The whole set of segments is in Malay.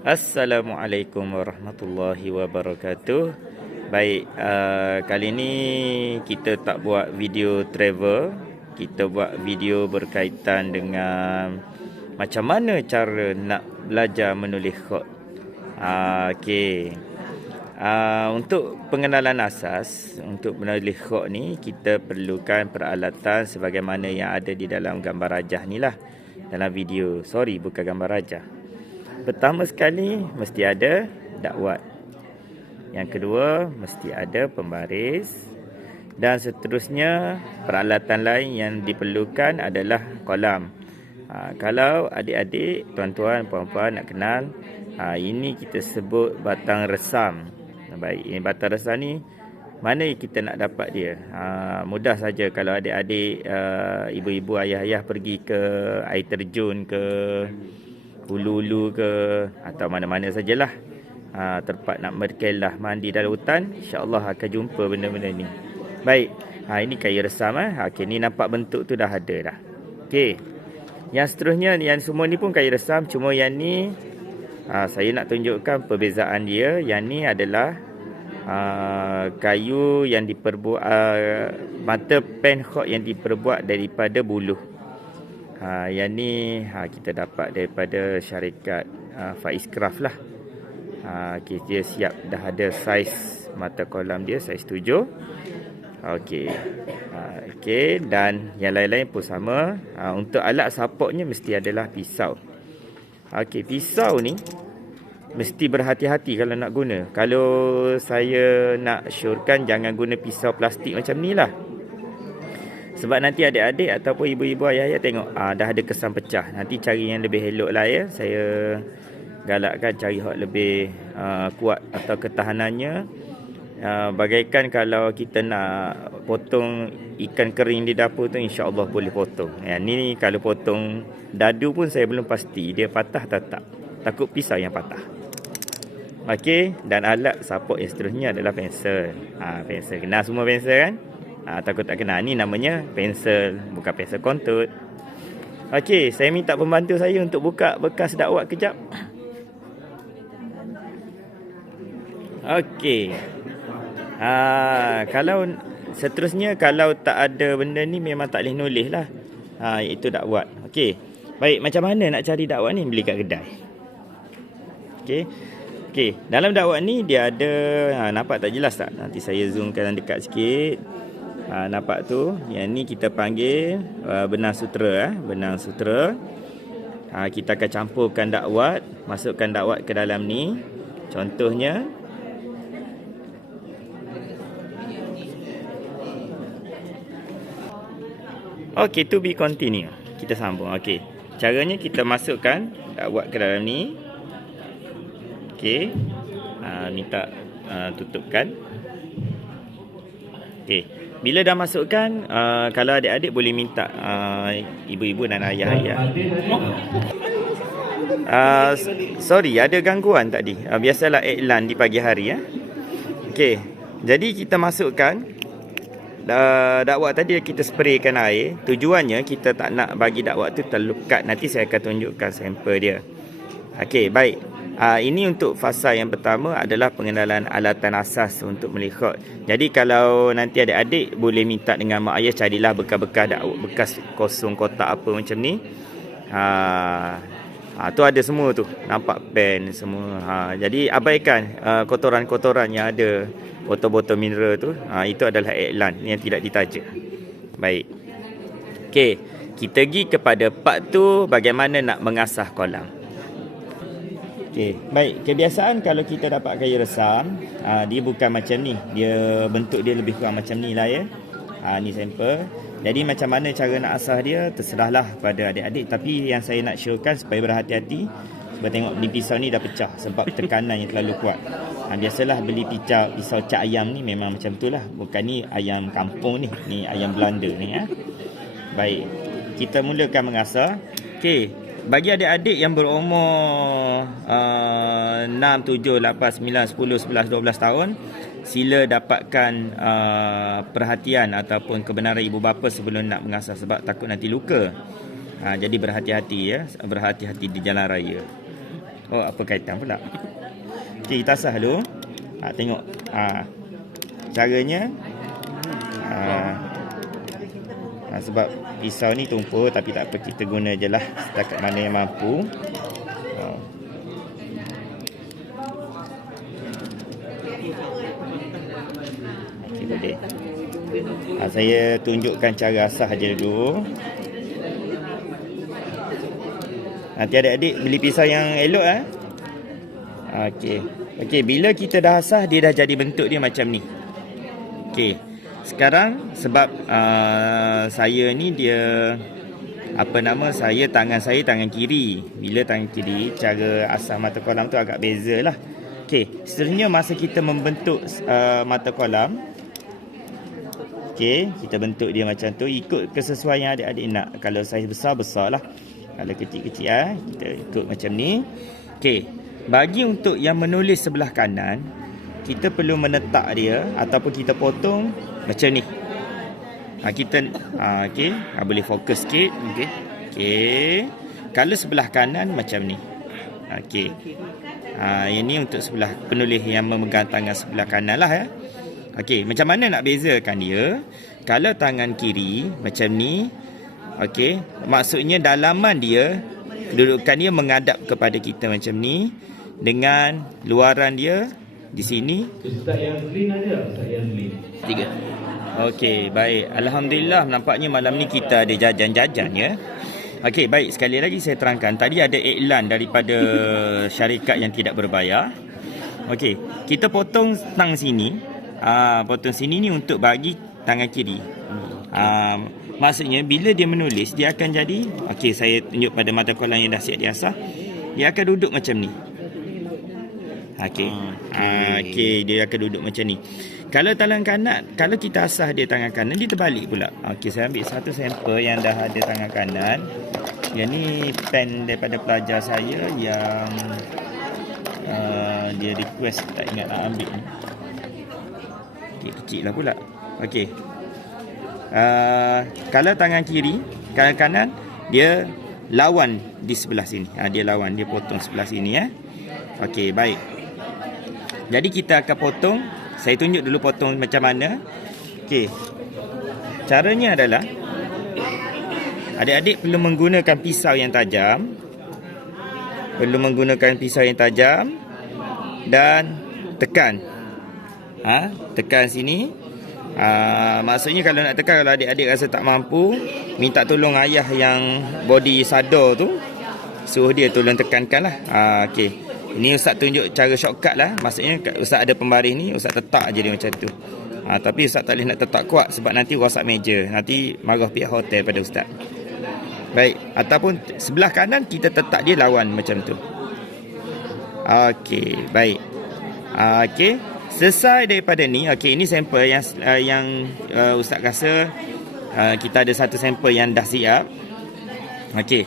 Assalamualaikum warahmatullahi wabarakatuh. Baik, kali ini kita tak buat video travel. Kita buat video berkaitan dengan macam mana cara nak belajar menulis kod. Okey. Untuk pengenalan asas untuk menulis kod ni, kita perlukan peralatan sebagaimana yang ada di dalam gambar rajah ni lah. Dalam video, sorry bukan gambar rajah. Pertama sekali mesti ada dakwat. Yang kedua mesti ada pembaris. Dan seterusnya peralatan lain yang diperlukan adalah kolam. Kalau adik-adik, tuan-tuan, puan-puan nak kenal, ini kita sebut batang resam. Baik, ini batang resam ni mana kita nak dapat dia? Mudah saja kalau adik-adik, ibu-ibu, ayah-ayah pergi ke air terjun ke hulu-hulu ke atau mana-mana sajalah, tempat nak berkelah, mandi dalam hutan, insya-Allah akan jumpa benda-benda ni. Baik, ini kayu resam. Okey, ni nampak bentuk tu dah ada dah. Okey, yang seterusnya, yang semua ni pun kayu resam, cuma yang ni saya nak tunjukkan perbezaan dia. Yang ni adalah kayu yang diperbuat, mata pen kod yang diperbuat daripada buluh. Yang ni kita dapat daripada syarikat Faiz Craft lah. Dia siap, dah ada saiz mata kolam dia, saiz 7. Okey. Okey, dan yang lain-lain pun sama. Untuk alat supportnya mesti adalah pisau. Okey, pisau ni mesti berhati-hati kalau nak guna. Kalau saya nak syorkan jangan guna pisau plastik macam ni lah. Sebab nanti adik-adik ataupun ibu-ibu, ayah-ayah tengok dah ada kesan pecah. Nanti cari yang lebih elok lah ya. Saya galakkan cari yang lebih kuat atau ketahanannya. Bagaikan kalau kita nak potong ikan kering di dapur tu, insya-Allah boleh potong. Ni kalau potong dadu pun saya belum pasti dia patah atau tak. Takut pisau yang patah. Okey, dan alat support yang seterusnya adalah pensel. Pensel, kenal semua pensel kan? Takut tak kenal, ni namanya pensel, bukan pensel kontut. Okey, saya minta pembantu saya untuk buka bekas dakwat kejap. Okey. Kalau seterusnya, kalau tak ada benda ni memang tak boleh nulis lah. Itu dakwat. Okey. Baik, macam mana nak cari dakwat ni? Beli kat kedai. Okey. Okey, dalam dakwat ni dia ada, nampak tak jelas tak? Nanti saya zoomkan dekat sikit. Nampak tu, yang ni kita panggil benang sutera. Benang sutera. Kita akan campurkan dakwat, masukkan dakwat ke dalam ni. Contohnya, okey, to be continue. Kita sambung. Okey, caranya kita masukkan dakwat ke dalam ni. Okey, minta tutupkan. Okey, bila dah masukkan, kalau adik-adik boleh minta ibu-ibu dan ayah-ayah. Sorry, ada gangguan tadi. Biasalah iklan di pagi hari. Okey, jadi kita masukkan dakwat tadi, kita spraykan air. Tujuannya kita tak nak bagi dakwat tu terlukat. Nanti saya akan tunjukkan sampel dia. Okey, baik. Ini untuk fasa yang pertama adalah pengenalan alatan asas untuk melihat. Jadi kalau nanti adik-adik boleh minta dengan mak ayah, carilah bekas-bekas dakwat, bekas kosong kotak apa macam ni. Tu ada semua tu. Nampak pen semua. Jadi abaikan kotoran-kotoran yang ada, botol-botol mineral tu. Itu adalah iklan yang tidak ditaja. Baik. Okey, kita pergi kepada part tu, bagaimana nak mengasah kolam. Okey, baik. Kebiasaan kalau kita dapat kayu resam, dia bukan macam ni. Dia bentuk dia lebih kurang macam ni lah ya. Ni sampel. Jadi macam mana cara nak asah dia, terserahlah pada adik-adik. Tapi yang saya nak syorkan supaya berhati-hati. Sebab tengok beli pisau ni dah pecah sebab tekanan yang terlalu kuat. Biasalah beli pisau cak ayam ni memang macam tu lah. Bukan ni ayam kampung ni. Ni ayam Belanda ni ya. Baik, kita mulakan mengasah. Okey, bagi adik-adik yang berumur 6, 7, 8, 9, 10, 11, 12 tahun, sila dapatkan perhatian ataupun kebenaran ibu bapa sebelum nak mengasah, sebab takut nanti luka. Jadi berhati-hati ya, berhati-hati di jalan raya. Oh, apa kaitan pula? Okey, kita asah dulu. Tengok. Caranya. Sebab pisau ni tumpul, tapi tak apa, kita guna je lah setakat mana yang mampu. Okey, boleh. Saya tunjukkan cara asah je dulu. Nanti adik-adik beli pisau yang elok Okey, bila kita dah asah, dia dah jadi bentuk dia macam ni. Okey. Sekarang sebab saya ni dia tangan saya tangan kiri. Bila tangan kiri, cara asah mata kolam tu agak bezalah. Okey, seterusnya masa kita membentuk mata kolam, okey, kita bentuk dia macam tu ikut kesesuaian adik-adik nak. Kalau saiz besar-besarlah. Kalau kecil-kecil kita ikut macam ni. Okey, bagi untuk yang menulis sebelah kanan, kita perlu menetak dia ataupun kita potong macam ni. Okey, boleh fokus sikit. Okey. Kalau sebelah kanan macam ni. Okey. Ini untuk sebelah penulis yang memegang tangan sebelah kanan lah Okey, macam mana nak bezakan dia? Kalau tangan kiri macam ni, okey, maksudnya dalaman dia, kedudukan dia menghadap kepada kita macam ni, dengan luaran dia di sini. Ustaz yang clean ada? Ustaz yang clean. 3. Okey, baik. Alhamdulillah, nampaknya malam ni kita ada jajan-jajan ya. Okey, baik. Sekali lagi saya terangkan. Tadi ada iklan daripada syarikat yang tidak berbayar. Okey, kita potong tang sini. Potong sini ni untuk bagi tangan kiri. Maksudnya bila dia menulis, dia akan jadi, okey, saya tunjuk pada mata kolam yang dah siap diasah. Dia akan duduk macam ni. Okey, dia akan duduk macam ni. Kalau tangan kanan, kalau kita asah dia tangan kanan, dia terbalik pula. Okey, saya ambil satu sampel yang dah ada tangan kanan. Yang ni pen daripada pelajar saya yang dia request, tak ingat nak ambil ni. Okey, kecil lah pula. Okey. Kalau tangan kiri, tangan kanan, dia lawan di sebelah sini. Dia lawan, dia potong sebelah sini Okey, baik. Jadi kita akan potong. Saya tunjuk dulu potong macam mana. Okey. Caranya adalah adik-adik perlu menggunakan pisau yang tajam. Dan tekan. Tekan sini. Maksudnya kalau nak tekan, kalau adik-adik rasa tak mampu, minta tolong ayah yang body sadar tu, suruh dia tolong tekankan lah. Okey. Ini Ustaz tunjuk cara shortcut lah. Maksudnya Ustaz ada pembaris ni, Ustaz letak je dia macam tu. Tapi Ustaz tak boleh nak letak kuat sebab nanti rosak meja. Nanti marah pihak hotel pada Ustaz. Baik. Ataupun sebelah kanan kita letak dia lawan macam tu. Okey, baik. Okey. Selesai daripada ni, okey, ini sampel yang Ustaz rasa kita ada satu sampel yang dah siap. Okey.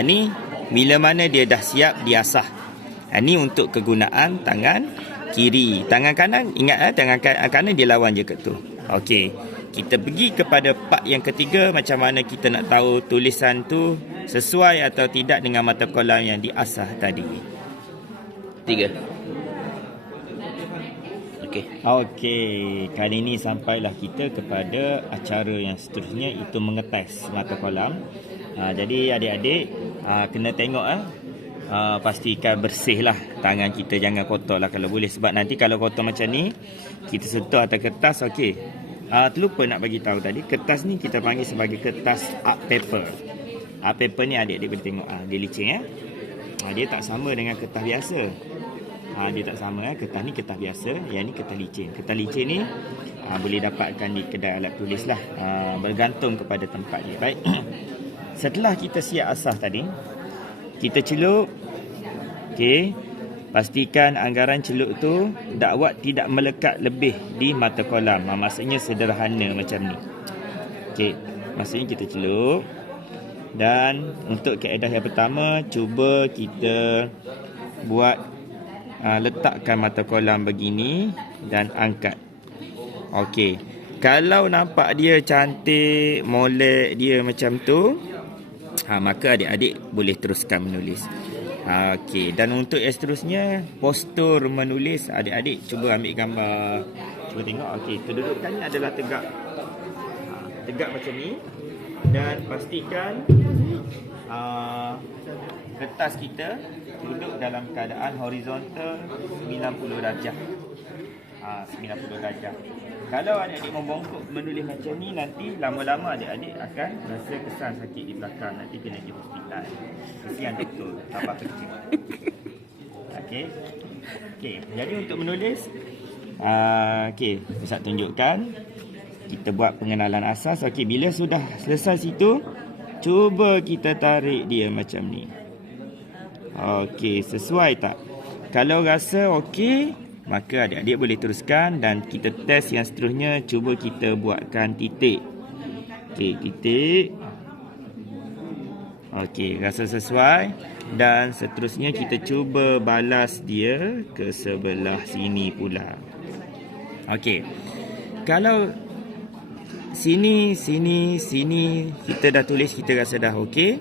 Ni bila mana dia dah siap diasah. Ini untuk kegunaan tangan kiri. Tangan kanan, ingat tangan kanan dia lawan je kat tu. Okey. Kita pergi kepada part yang ketiga, macam mana kita nak tahu tulisan tu sesuai atau tidak dengan mata kolam yang diasah tadi. 3. Okey, kali ini sampailah kita kepada acara yang seterusnya, itu mengetes mata kolam. Jadi adik-adik kena tengok pastikan bersih lah tangan kita, jangan kotor lah kalau boleh, sebab nanti kalau kotor macam ni kita sentuh atas kertas. Okey, terlupa nak bagi tahu tadi, kertas ni kita panggil sebagai kertas art paper. Art paper ni adik-adik boleh tengok dia licin dia tak sama dengan kertas biasa. Dia tak sama kertas ni kertas biasa, yang ni kertas licin. Kertas licin ni boleh dapatkan di kedai alat tulis lah, bergantung kepada tempat dia. Baik. Setelah kita siap asah tadi, kita celup. Okey, pastikan anggaran celup tu tidak melekat lebih di mata kolam. Maksudnya sederhana macam ni. Okey, maksudnya kita celup. Dan untuk kaedah yang pertama, cuba kita buat letakkan mata kolam begini dan angkat. Okey, kalau nampak dia cantik, molek dia macam tu, maka adik-adik boleh teruskan menulis. Okey, dan untuk yang seterusnya, postur menulis, adik-adik cuba ambil gambar. Cuba tengok. Okey, kedudukannya adalah tegak. Tegak macam ni. Dan pastikan kertas kita duduk dalam keadaan horizontal 90 darjah. 90 darjah. Kalau adik-adik membongkok menulis macam ni, nanti lama-lama adik-adik akan rasa kesan sakit di belakang. Nanti kena pergi hospital. Kesian doktor, tambah kerja. Okey. Okey, jadi untuk menulis, okey, Ustaz tunjukkan. Kita buat pengenalan asas. Okey, bila sudah selesai situ, cuba kita tarik dia macam ni. Okey, sesuai tak? Kalau rasa okey, maka adik-adik boleh teruskan dan kita test yang seterusnya. Cuba kita buatkan titik. Okey, titik. Okey, rasa sesuai. Dan seterusnya kita cuba balas dia ke sebelah sini pula. Okey. Kalau sini, kita dah tulis, kita rasa dah okey.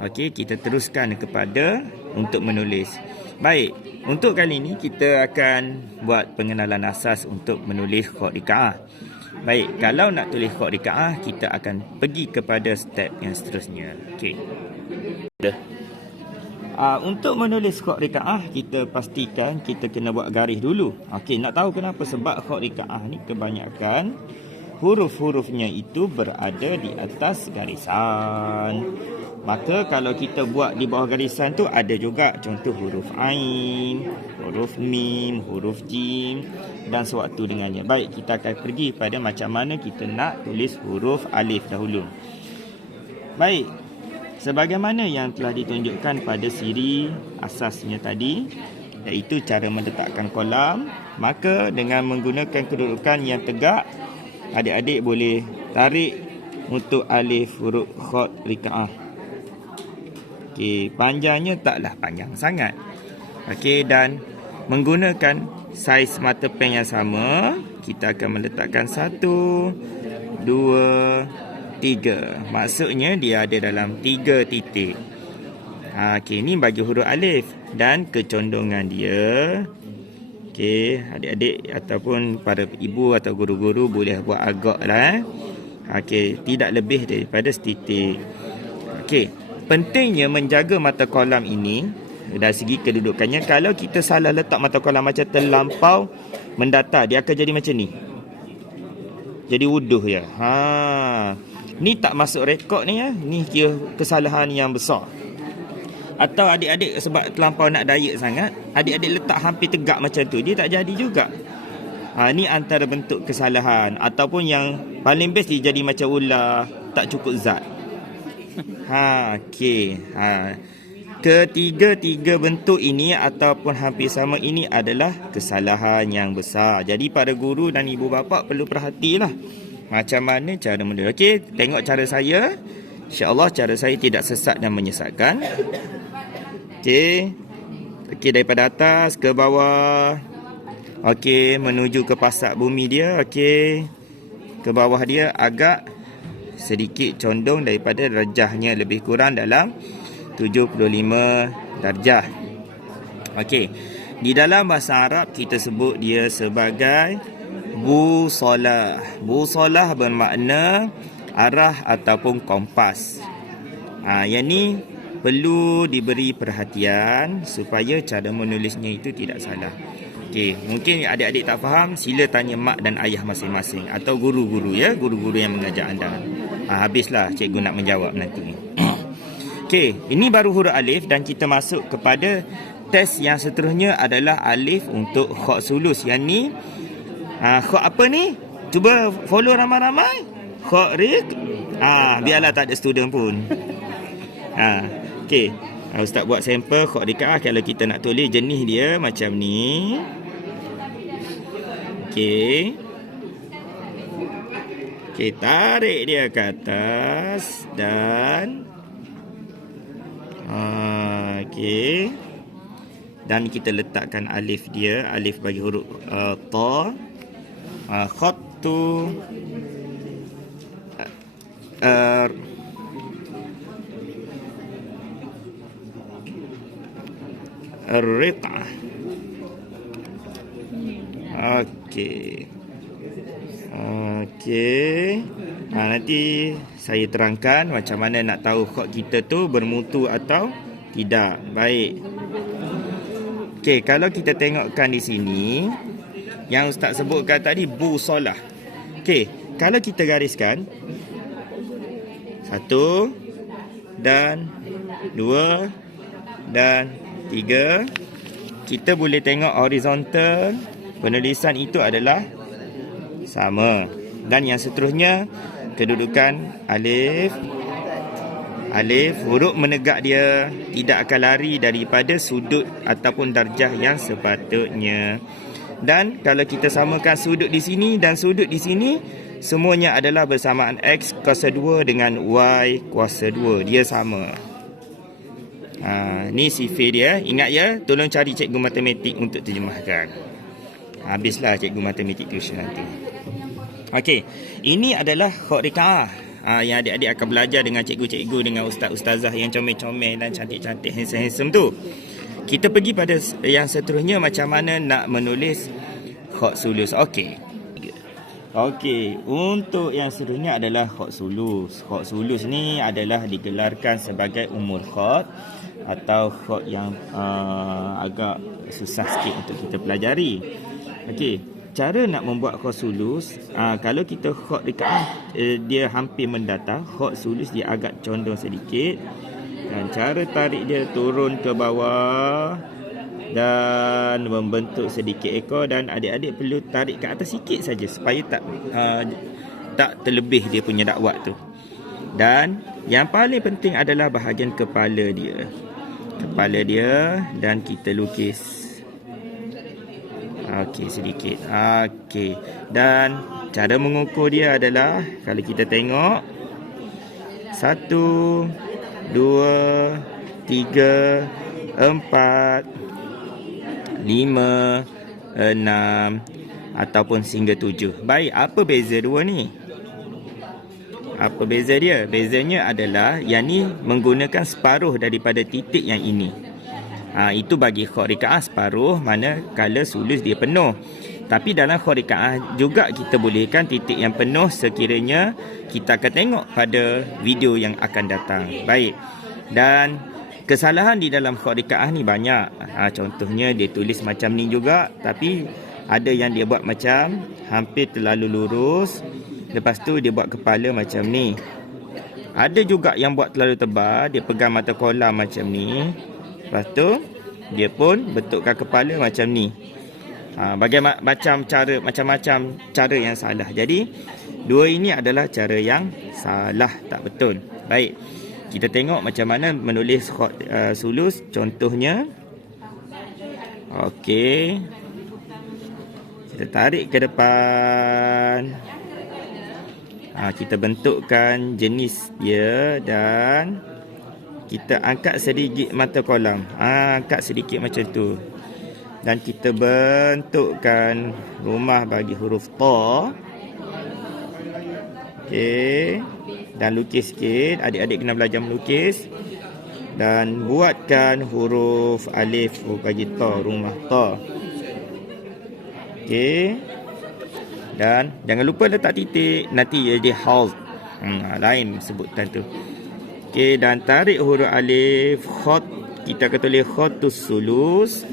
Okey, kita teruskan kepada untuk menulis. Baik, untuk kali ini kita akan buat pengenalan asas untuk menulis khot rikaah. Baik, kalau nak tulis khot rikaah, kita akan pergi kepada step yang seterusnya. Okey. Untuk menulis khot rikaah, kita pastikan kita kena buat garis dulu. Okey, nak tahu kenapa? Sebab khot rikaah ni kebanyakan huruf-hurufnya itu berada di atas garisan. Maka kalau kita buat di bawah garisan tu ada juga contoh huruf Ain, huruf Mim, huruf Jim dan sewaktu dengannya. Baik, kita akan pergi pada macam mana kita nak tulis huruf Alif dahulu. Baik, sebagaimana yang telah ditunjukkan pada siri asasnya tadi, iaitu cara meletakkan kolam, maka dengan menggunakan kedudukan yang tegak, adik-adik boleh tarik untuk alif huruf khot rikaah. Okey, panjangnya taklah panjang sangat. Okey, dan menggunakan saiz mata pen yang sama, kita akan meletakkan 1, 2, 3. Maksudnya dia ada dalam 3 titik. Okey, ini bagi huruf alif dan kecondongan dia. Okey, adik-adik ataupun para ibu atau guru-guru boleh buat agaklah. Okey, tidak lebih daripada setitik. Okey, pentingnya menjaga mata kolam ini dari segi kedudukannya. Kalau kita salah letak mata kolam macam terlampau mendatar, dia akan jadi macam ni. Jadi wuduh ya. Ni tak masuk rekod ni ya. Ni kira kesalahan yang besar. Atau adik-adik sebab terlampau nak diet sangat, adik-adik letak hampir tegak macam tu, dia tak jadi juga. Ni antara bentuk kesalahan. Ataupun yang paling best dia jadi macam ular, tak cukup zat. Okey. Ketiga-tiga bentuk ini ataupun hampir sama ini adalah kesalahan yang besar. Jadi para guru dan ibu bapa perlu perhatilah macam mana cara menulis. Okey, tengok cara saya. InsyaAllah cara saya tidak sesat dan menyesatkan. Okey. Okey, daripada atas ke bawah. Okey, menuju ke pasak bumi dia. Okey. Ke bawah dia agak sedikit condong daripada darjahnya, lebih kurang dalam 75 darjah. Okey. Di dalam bahasa Arab kita sebut dia sebagai busolah. Busolah bermakna arah ataupun kompas. Yang ni perlu diberi perhatian supaya cara menulisnya itu tidak salah. Okey, mungkin adik-adik tak faham, sila tanya mak dan ayah masing-masing atau guru-guru ya, guru-guru yang mengajar anda. Habislah cikgu nak menjawab nanti. Okey, ini baru huruf alif dan kita masuk kepada test yang seterusnya adalah alif untuk khot sulus. Yang ni khot apa ni? Cuba follow ramai-ramai. Khot rik. Biarlah tak ada student pun. Okey. Ustaz buat sampel khot rikaah. Kalau kita nak tulis jenis dia macam ni. Okey. Okey, tarik dia ke atas dan okey. Dan kita letakkan alif dia, alif bagi huruf ta. Khattu Ar-riq'ah. Okey. Okey. Nanti saya terangkan macam mana nak tahu khot kita tu bermutu atau tidak. Baik. Okey, kalau kita tengokkan di sini yang Ustaz sebutkan tadi busolah. Okey, kalau kita gariskan 1 dan 2 dan 3, kita boleh tengok horizontal penulisan itu adalah sama. Dan yang seterusnya kedudukan alif, huruf menegak dia tidak akan lari daripada sudut ataupun darjah yang sepatutnya. Dan kalau kita samakan sudut di sini dan sudut di sini, semuanya adalah bersamaan X kuasa 2 dengan Y kuasa 2. Dia sama. Ni sifir dia. Ingat ya, tolong cari cikgu matematik untuk terjemahkan. Habislah cikgu matematik tuition nanti. Okey, ini adalah khot rikaah. Yang adik-adik akan belajar dengan cikgu-cikgu, dengan ustaz-ustazah yang comel-comel dan cantik-cantik, handsome-handsome tu. Kita pergi pada yang seterusnya, macam mana nak menulis khot sulus. Okey, untuk yang seterusnya adalah khot sulus. Khot sulus ni adalah digelarkan sebagai umur khot atau khot yang agak susah sikit untuk kita pelajari. Okey, cara nak membuat khot sulus, kalau kita khot rikaah dia hampir mendatar, khot sulus dia agak condong sedikit. Dan cara tarik dia turun ke bawah dan membentuk sedikit ekor, dan adik-adik perlu tarik ke atas sikit saja supaya tak terlebih dia punya dakwat tu. Dan yang paling penting adalah bahagian kepala dia. Dan kita lukis. Okey, sedikit. Okey. Dan cara mengukur dia adalah, kalau kita tengok 1, 2, 3, 4, 5, 6 ataupun sehingga 7. Baik, apa beza dua ni? Apa beza dia? Bezanya adalah yang ni menggunakan separuh daripada titik yang ini. Itu bagi khot rikaah separuh, manakala sulus dia penuh. Tapi dalam khot rikaah juga kita bolehkan titik yang penuh sekiranya kita akan tengok pada video yang akan datang. Baik. Dan kesalahan di dalam khot rikaah ni banyak. Contohnya dia tulis macam ni juga, tapi ada yang dia buat macam hampir terlalu lurus. Lepas tu dia buat kepala macam ni. Ada juga yang buat terlalu tebal, dia pegang mata kolam macam ni. Lepas tu dia pun bentukkan kepala macam ni. Macam-macam cara yang salah. Jadi dua ini adalah cara yang salah, tak betul. Baik, kita tengok macam mana menulis khot sulus. Contohnya, okey, kita tarik ke depan. Kita bentukkan jenis dia dan kita angkat sedikit mata kolam. Angkat sedikit macam tu. Dan kita bentukkan rumah bagi huruf ta. Okey. Dan lukis sikit. Adik-adik kena belajar melukis. Dan buatkan huruf alif bagi ta, rumah ta. Okey. Dan jangan lupa letak titik. Nanti jadi halt. Lain sebutan tu. Okey, dan tarik huruf alif khot. Kita akan tulis khotus sulus.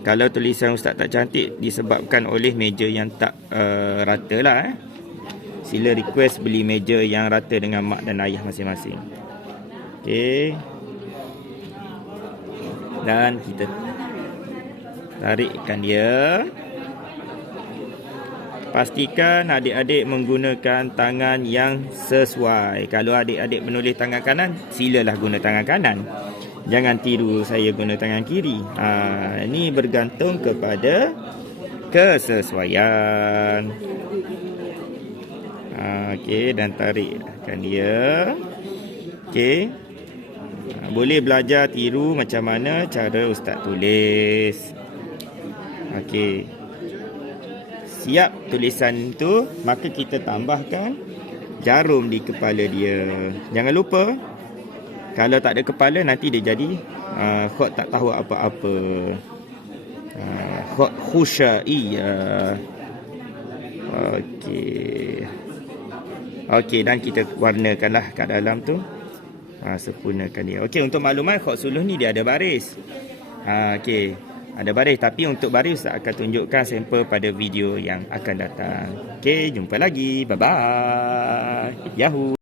Kalau tulisan ustaz tak cantik disebabkan oleh meja yang tak rata lah. Sila request beli meja yang rata dengan mak dan ayah masing-masing. Okey. Dan kita tarikkan dia. Pastikan adik-adik menggunakan tangan yang sesuai. Kalau adik-adik menulis tangan kanan, silalah guna tangan kanan. Jangan tiru saya guna tangan kiri. Ini bergantung kepada kesesuaian. Okey, dan tarikkan dia. Okey. Boleh belajar tiru macam mana cara ustaz tulis. Okey. Siap tulisan tu, maka kita tambahkan jarum di kepala dia. Jangan lupa, kalau tak ada kepala nanti dia jadi Khot tak tahu apa-apa. Khot khusyaiyah. Okey. Okey, dan kita warnakanlah kat dalam tu. Sempurnakan dia. Okey, untuk maklumat khot suluh ni dia ada baris. Okey, ada baris, tapi untuk baris Ustaz akan tunjukkan sampel pada video yang akan datang. Okey, jumpa lagi. Bye bye. Yahoo.